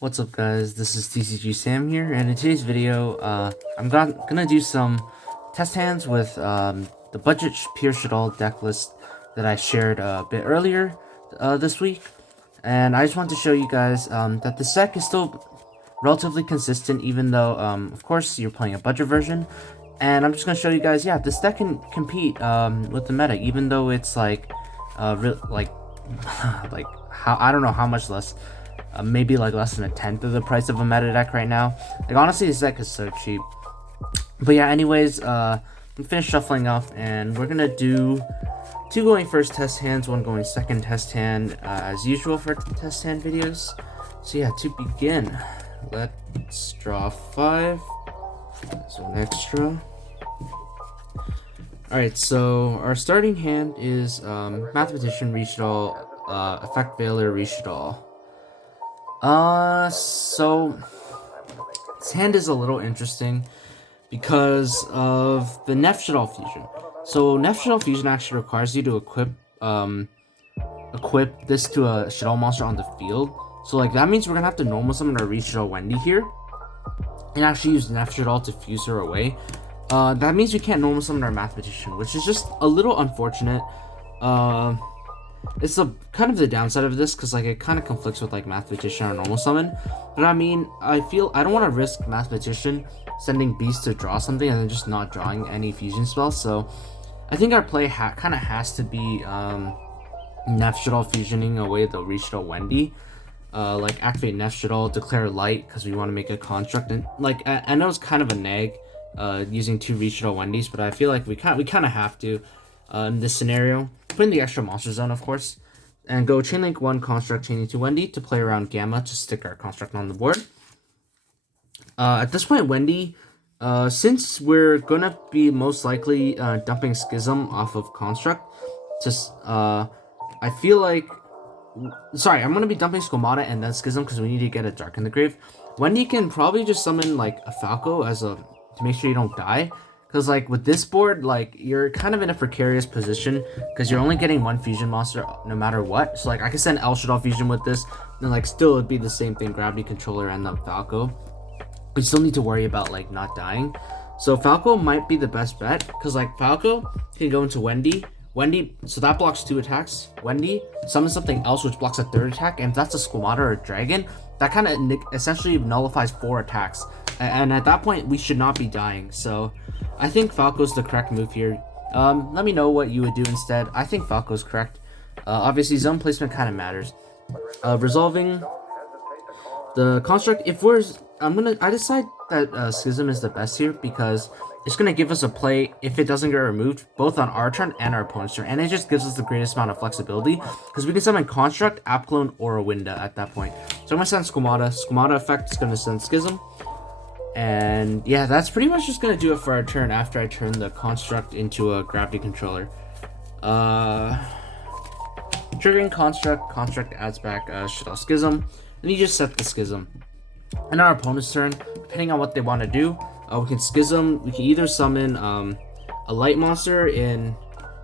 What's up guys, this is TCG Sam here, and in today's video, I'm gonna do some test hands with the budget pure Shaddoll deck list that I shared a bit earlier this week. And I just want to show you guys that the deck is still relatively consistent, even though, of course, you're playing a budget version. And I'm just gonna show you guys, yeah, this deck can compete with the meta, even though it's like, like how, I don't know how much less. Maybe like less than a tenth of the price of a meta deck right now. Like honestly, this deck is so cheap. But yeah, anyways, I'm finished shuffling up, and we're gonna do two going first test hands, one going second test hand, as usual for test hand videos. So yeah, to begin, let's draw 5. So next draw. Alright, so our starting hand is Mathematician, Reshaddoll, Effect Veiler, Reshaddoll. So this hand is a little interesting because of the Shaddoll fusion. So Shaddoll fusion actually requires you to equip this to a Shaddoll monster on the field. So like that means we're gonna have to normal summon our Shaddoll Wendy here and actually use Shaddoll to fuse her away. That means we can't normal summon our Mathematician, which is just a little unfortunate. It's the kind of the downside of this, because like it kind of conflicts with like Mathematician or normal summon. But I mean, I feel I don't want to risk Mathematician sending Beast to draw something and then just not drawing any fusion spells. So I think our play kind of has to be Shaddoll fusioning away the Reshaddoll Wendy. Like activate Shaddoll, declare light because we want to make a construct. And like I know it's kind of a nag using 2 Reshaddoll Wendys, but I feel like we kind of have to in this scenario. Put in the extra monster zone, of course, and go chainlink 1 construct, chainlink 2 Wendy to play around Gamma to stick our construct on the board. At this point, Wendy, since we're gonna be most likely dumping Schism off of construct, just I feel like, sorry, I'm gonna be dumping Squamata and then Schism because we need to get a Dark in the Grave. Wendy can probably just summon like a Falco as a to make sure you don't die. Because, like, with this board, like, you're kind of in a precarious position because you're only getting 1 fusion monster no matter what. So, like, I could send El Shaddoll fusion with this, and, like, still it'd be the same thing, Gravity Controller and the Falco. We still need to worry about, like, not dying. So, Falco might be the best bet because, like, Falco can go into Wendy. So that blocks 2 attacks. Wendy summons something else which blocks a 3rd attack, and if that's a Squamata or a Dragon, that kind of essentially nullifies 4 attacks. And at that point, we should not be dying. So I think Falco's the correct move here. Let me know what you would do instead. I think Falco's correct. Obviously, zone placement kind of matters. Resolving the construct. I decide that Schism is the best here because it's gonna give us a play if it doesn't get removed, both on our turn and our opponent's turn, and it just gives us the greatest amount of flexibility because we can summon construct, app clone, or a winda at that point. So I'm gonna send Squamata. Squamata effect is gonna send Schism. And yeah, that's pretty much just gonna do it for our turn after I turn the construct into a gravity controller. Triggering construct adds back Shaddoll Schism, and you just set the Schism. And our opponent's turn, depending on what they want to do, we can Schism. We can either summon a light monster in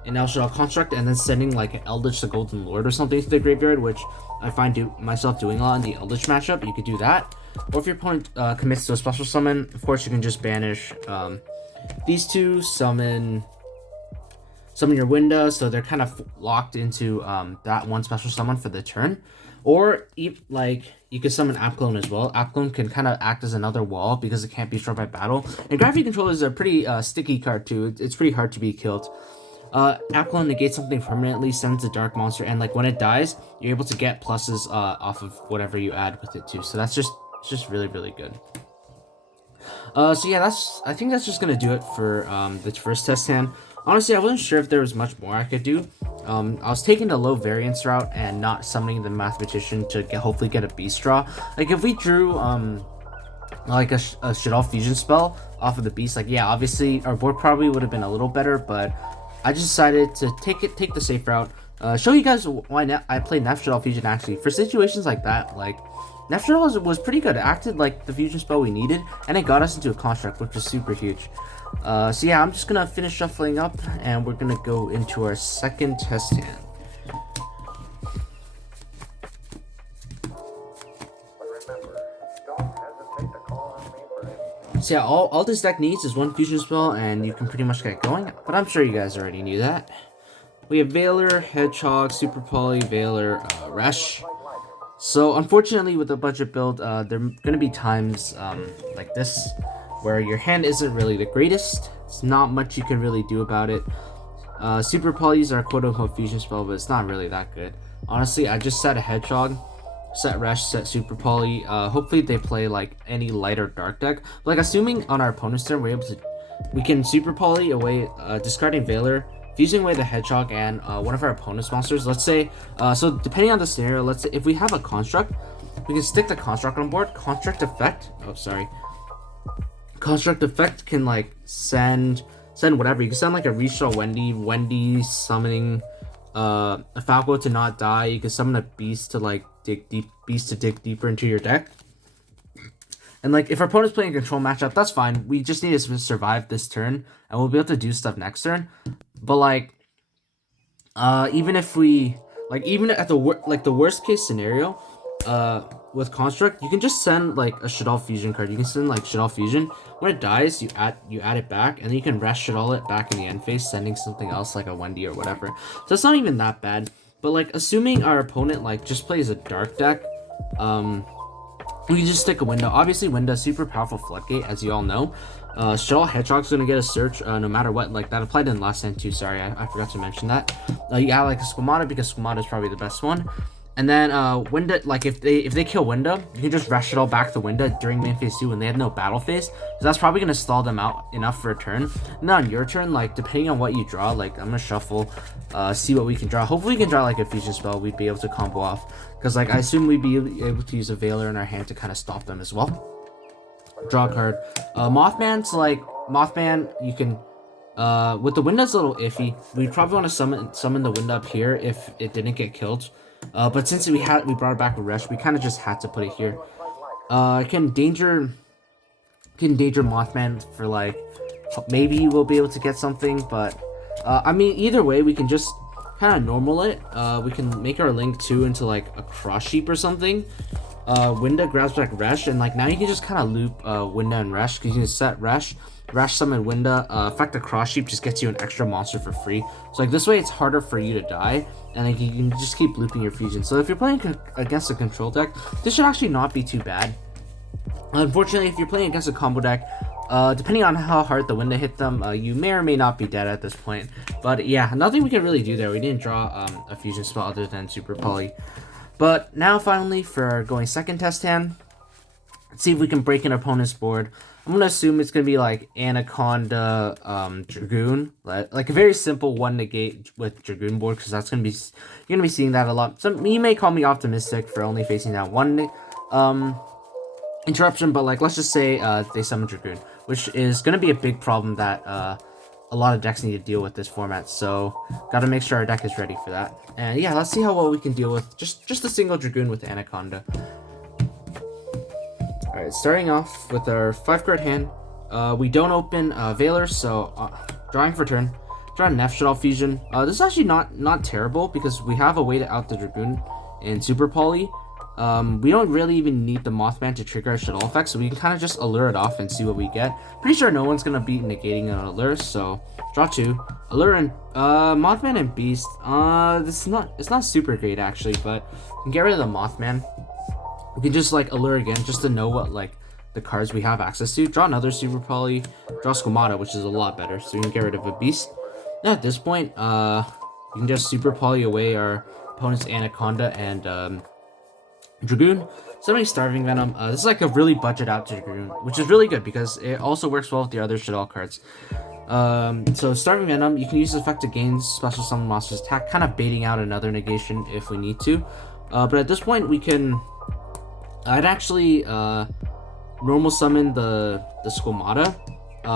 El Shaddoll construct and then sending like an Eldritch the Golden Lord or something to the graveyard, which I find myself doing a lot in the Eldritch matchup. You could do that. Or if your opponent commits to a special summon, of course you can just banish these 2, summon your winda, so they're kind of locked into that 1 special summon for the turn. Or like you can summon App Clone as well. App Clone can kind of act as another wall because it can't be destroyed by battle. And Gravity Controller is a pretty sticky card too. It's pretty hard to be killed. App Clone negates something permanently, sends a dark monster, and like when it dies, you're able to get pluses off of whatever you add with it too. So that's just really, really good. So yeah, I think that's just gonna do it for the first test hand. Honestly, I wasn't sure if there was much more I could do. I was taking the low variance route and not summoning the Mathematician to hopefully get a beast draw. Like if we drew like a Shaddoll fusion spell off of the beast, like yeah, obviously our board probably would have been a little better, but I just decided to take the safe route. Show you guys why I play Shaddoll fusion actually for situations like that. Like Shaddoll was pretty good. It acted like the fusion spell we needed, and it got us into a construct, which was super huge. So yeah, I'm just gonna finish shuffling up, and we're gonna go into our second test hand. So yeah, all this deck needs is one fusion spell, and you can pretty much get going. But I'm sure you guys already knew that. We have Veiler, Hedgehog, Super Poly, Veiler, Resh. So unfortunately, with the budget build, there are gonna be times like this where your hand isn't really the greatest. It's not much you can really do about it. Super Polys are quote-unquote fusion spell, but it's not really that good. Honestly, I just set a Hedgehog, set Resh, set Super Poly. Hopefully they play like any light or dark deck. But, like, assuming on our opponent's turn we can Super Poly away, discarding Veiler, fusing away the Hedgehog and one of our opponent's monsters. Let's say, so depending on the scenario, let's say if we have a Construct, we can stick the Construct on board. Construct effect can like send whatever. You can send like a Reshaddoll Wendy summoning a Falco to not die. You can summon a Beast to like dig deeper into your deck. And like if our opponent's playing a control matchup, that's fine. We just need to survive this turn, and we'll be able to do stuff next turn. But like, even if we even at the worst case scenario, with Construct, you can just send like a Shaddoll fusion card. You can send like Shaddoll fusion. When it dies, you add it back, and then you can rest Shaddoll it back in the end phase, sending something else like a Wendy or whatever. So it's not even that bad. But like, assuming our opponent like just plays a dark deck, we can just stick a window. Obviously, window super powerful floodgate, as you all know. Shaddoll Hedgehog's gonna get a search no matter what. Like that applied in last hand too. Sorry, I forgot to mention that. You add like a Squamata because Squamata is probably the best one. And then Winda, like if they kill Winda, you can just rush it all back to Winda during main phase 2 when they have no battle phase. So that's probably gonna stall them out enough for a turn. And then on your turn, like depending on what you draw, like I'm gonna shuffle, see what we can draw. Hopefully we can draw like a fusion spell we'd be able to combo off. Because like I assume we'd be able to use a Veiler in our hand to kind of stop them as well. Draw a card. Mothman's like Mothman, you can with the Winda's a little iffy. We'd probably want to summon the Winda up here if it didn't get killed. But since we brought it back with Resh, we kind of just had to put it here. Can danger Mothman for like maybe we'll be able to get something, but I mean either way we can just kind of normal it. We can make our Link 2 into like a Cross Sheep or something. Winda grabs back Resh, and like now you can just kind of loop Winda and Resh, because you can set Resh summon Winda, effect the Cross Sheep just gets you an extra monster for free. So like this way it's harder for you to die, and like you can just keep looping your fusion. So if you're playing against a control deck, this should actually not be too bad. Unfortunately, if you're playing against a combo deck, depending on how hard the Winda hit them, you may or may not be dead at this point. But yeah, nothing we can really do there. We didn't draw a fusion spell other than Super Poly. But now finally for our going second test hand, let's see if we can break an opponent's board. I'm gonna assume it's gonna be like Anaconda, Dragoon, like a very simple one negate with Dragoon board, because that's you're gonna be seeing that a lot. So you may call me optimistic for only facing that one interruption, but like let's just say they summon Dragoon, which is gonna be a big problem that a lot of decks need to deal with this format. So gotta make sure our deck is ready for that. And yeah, let's see how well we can deal with just a single Dragoon with Anaconda. Alright, starting off with our 5-card hand. We don't open Veiler, so drawing for turn. Draw Nef Shaddoll Fusion. This is actually not terrible, because we have a way to out the Dragoon in Super Poly. We don't really even need the Mothman to trigger our Shaddoll effect, so we can kind of just allure it off and see what we get. Pretty sure no one's gonna beat negating an allure, so draw 2. Allure and Mothman and Beast. It's not super great actually, but we can get rid of the Mothman. We can just like allure again, just to know what like the cards we have access to. Draw another Super Poly, draw Squamata, which is a lot better, so we can get rid of a Beast. Now at this point, we can just Super Poly away our opponent's Anaconda and Dragoon. Summoning Starving Venom. This is like a really budget out Dragoon, which is really good because it also works well with the other Shaddoll cards. So Starving Venom, you can use this effect to gain special summon monsters attack, kind of baiting out another negation if we need to. But at this point we can I'd actually normal summon the Squamata,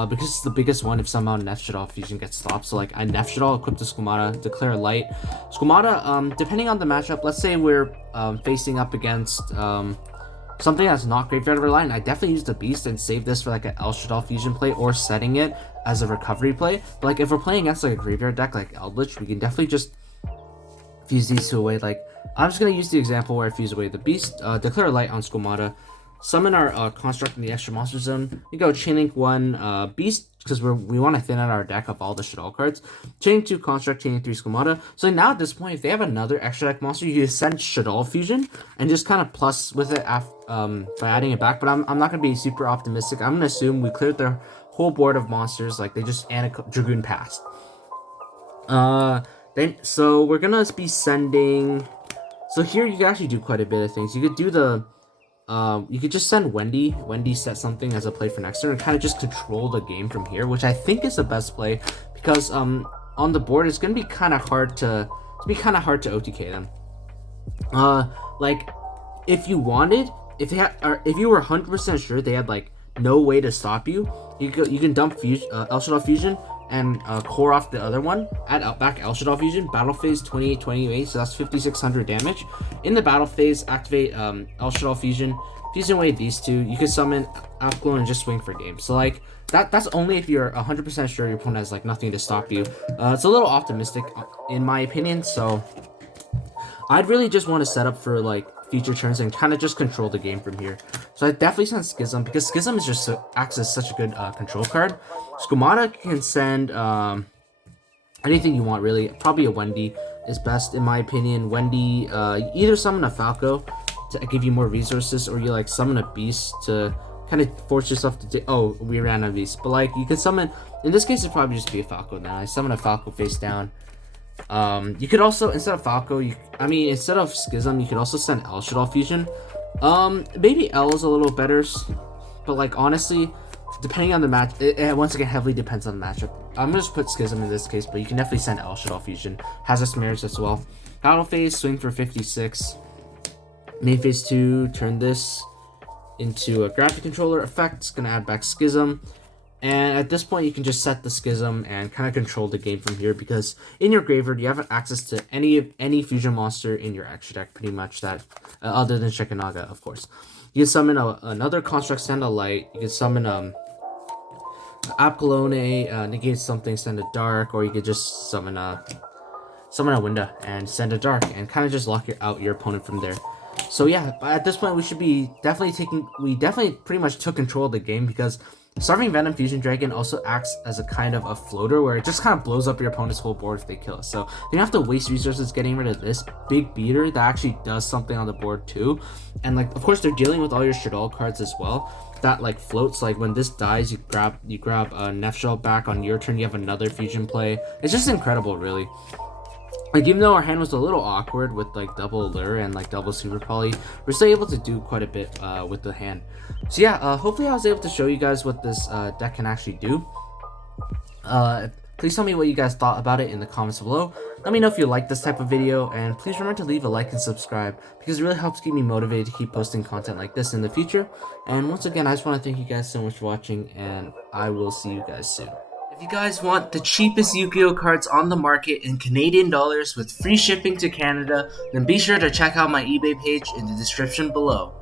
because it's the biggest one if somehow Nef Shaddoll Fusion gets stopped. So like I Nef Shaddoll, equip the Squamata, declare light. Squamata, depending on the matchup, let's say we're facing up against something that's not Graveyard Reliant, I definitely use the Beast and save this for like an El Shaddoll Fusion play, or setting it as a recovery play. But like if we're playing against like a Graveyard deck like Eldritch, we can definitely just fuse these two away. Like I'm just gonna use the example where I fuse away the Beast, declare light on Squamata, summon our construct in the extra monster zone. We go chain link 1 beast because we want to thin out our deck of all the Shaddoll cards. Chain link 2 construct, chain link 3 schemata. So now at this point, if they have another extra deck monster, you can send Shaddoll fusion and just kind of plus with it by adding it back. But I'm not gonna be super optimistic. I'm gonna assume we cleared their whole board of monsters, like they just and a dragoon passed. So we're gonna be sending. So here you can actually do quite a bit of things. You could do the you could just send Wendy set something as a play for next turn and kind of just control the game from here, which I think is the best play because on the board it's gonna be kind of hard to OTK them. Like if you wanted, if you were 100% sure they had like no way to stop you, you can dump El Shaddoll fusion and core off the other one, add back El Shaddoll fusion, battle phase 2828, so that's 5600 damage. In the battle phase, activate El Shaddoll fusion away these two. You can summon Outglow and just swing for game. So like that's only if you're 100% sure your opponent has like nothing to stop you. It's a little optimistic in my opinion, so I'd really just want to set up for like future turns and kind of just control the game from here. So I definitely send Schism because Schism is just acts as such a good control card. Schemata can send anything you want really. Probably a Wendy is best in my opinion. Wendy, either summon a Falco to give you more resources, or you like summon a beast to kind of force yourself to. Oh, we ran out of beast, but like you can summon. In this case, it'd probably just be a Falco. Then I summon a Falco face down. You could also, instead of Falco, instead of Schism, you could also send El Shaddoll fusion. Maybe L is a little better, but like honestly, depending on the match, it once again heavily depends on the matchup. I'm gonna just put Schism in this case, but you can definitely send El Shaddoll fusion. Has its merits as well. Battle phase, swing for 56. Main phase 2, turn this into a gravity controller effect. It's gonna add back Schism. And at this point, you can just set the Schism and kind of control the game from here because in your graveyard, you have access to any fusion monster in your extra deck, pretty much that, other than Shekinaga, of course. You can summon another construct, send a light. You can summon Apolone, negate something, send a dark, or you could just summon a winda and send a dark and kind of just lock out your opponent from there. So yeah, at this point, we should be we definitely pretty much took control of the game because Starving Venom Fusion Dragon also acts as a kind of a floater where it just kind of blows up your opponent's whole board if they kill us. So you don't have to waste resources getting rid of this big beater that actually does something on the board too. And like, of course, they're dealing with all your Shaddoll cards as well that like floats. Like when this dies, you grab a Nefshell back on your turn. You have another fusion play. It's just incredible, really. Like even though our hand was a little awkward with like double Allure and like double Super Poly, we're still able to do quite a bit with the hand. So yeah, hopefully I was able to show you guys what this deck can actually do. Please tell me what you guys thought about it in the comments below. Let me know if you like this type of video, and please remember to leave a like and subscribe because it really helps keep me motivated to keep posting content like this in the future. And once again, I just want to thank you guys so much for watching, and I will see you guys soon. If you guys want the cheapest Yugioh cards on the market in Canadian dollars with free shipping to Canada, then be sure to check out my eBay page in the description below.